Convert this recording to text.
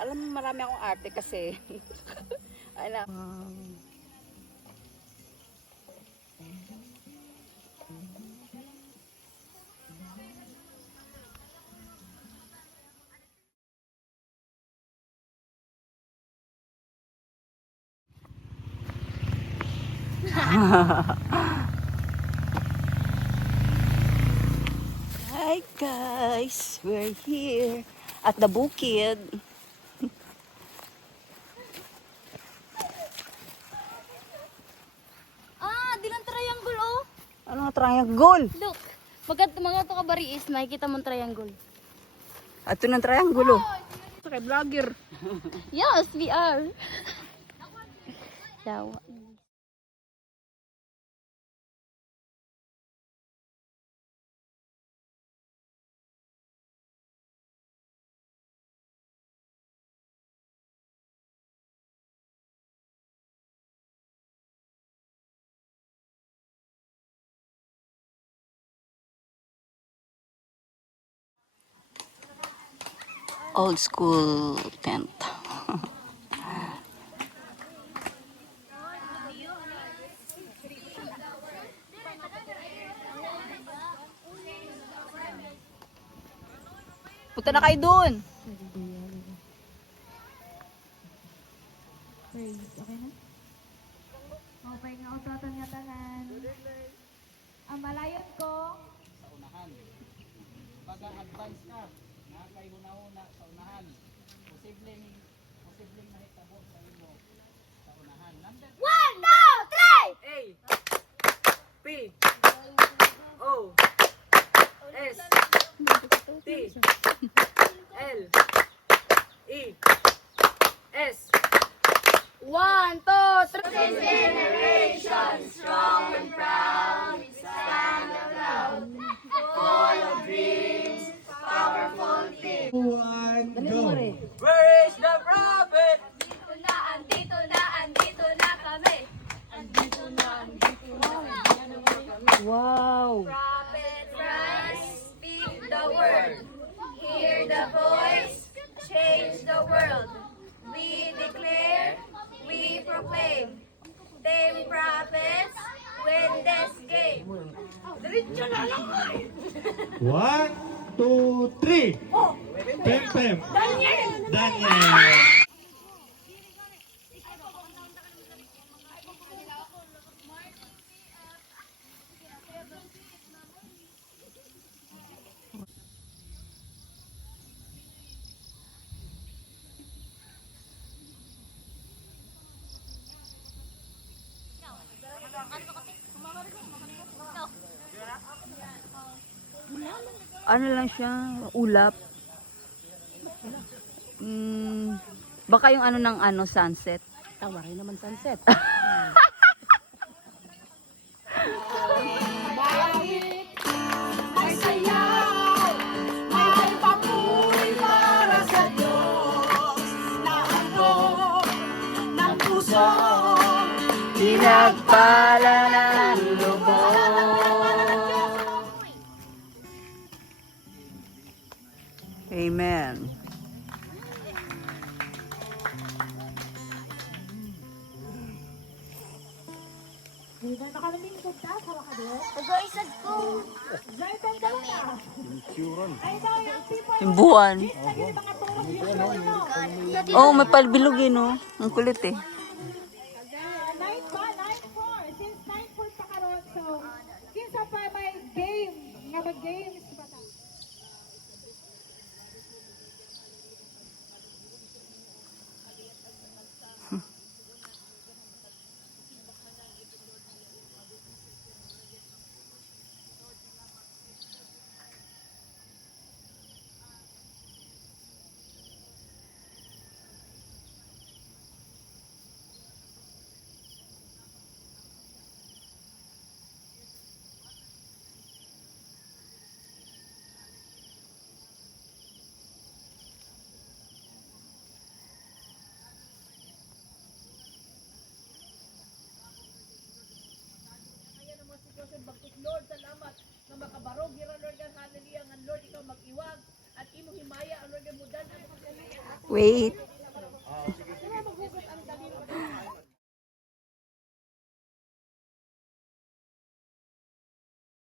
Alam mo, marami akong arte kasi. Alam. Hi guys, we're here at the bukid. Dilang triangle oh. Ano nga triangle? Look. Pagkat mga to kabari is nakikita mong triangle. Ato ng triangulo. Sa kay vlogger. Yes, we are. Yawa. Old school tent. Punta na kayo dun. Okay na? Okay nga ako sa nga tanan. Ang malayon ko. Sa unahan. Baga advance ka, na kay una-una sa unahan. Posibleng mahitabo sa imo sa unahan. Number 1, 2, 3! A P O S T L E S 1, 2, 3! This generation, strong and proud, stand aloud, full of dreams, powerful team. Where is the prophet? Andito na kami. Andito na kami. Wow. Prophet rise, speak the word. Hear the voice, change the world. We declare, we proclaim. 10 prophets win this game. One, two, three. Pem, pem. Daniel. Ano lang siya, ulap. Baka yung ano ng ano, sunset. Tawarin naman sunset. Pinagpala ng lubos. Amen. Pag-oisad ko. Yung buwan. Oh, may palbilog yun, oh. Ang kulit eh. 9-4. Since 9-4 pa karon. So, kinsa pa may game. Nga mag-games pa ta. Lord, salamat na makabarog gira Lord nga hallelujah nga Lord ikaw mag-iwag at imong himaya ang Lord nga mudan ang Wait.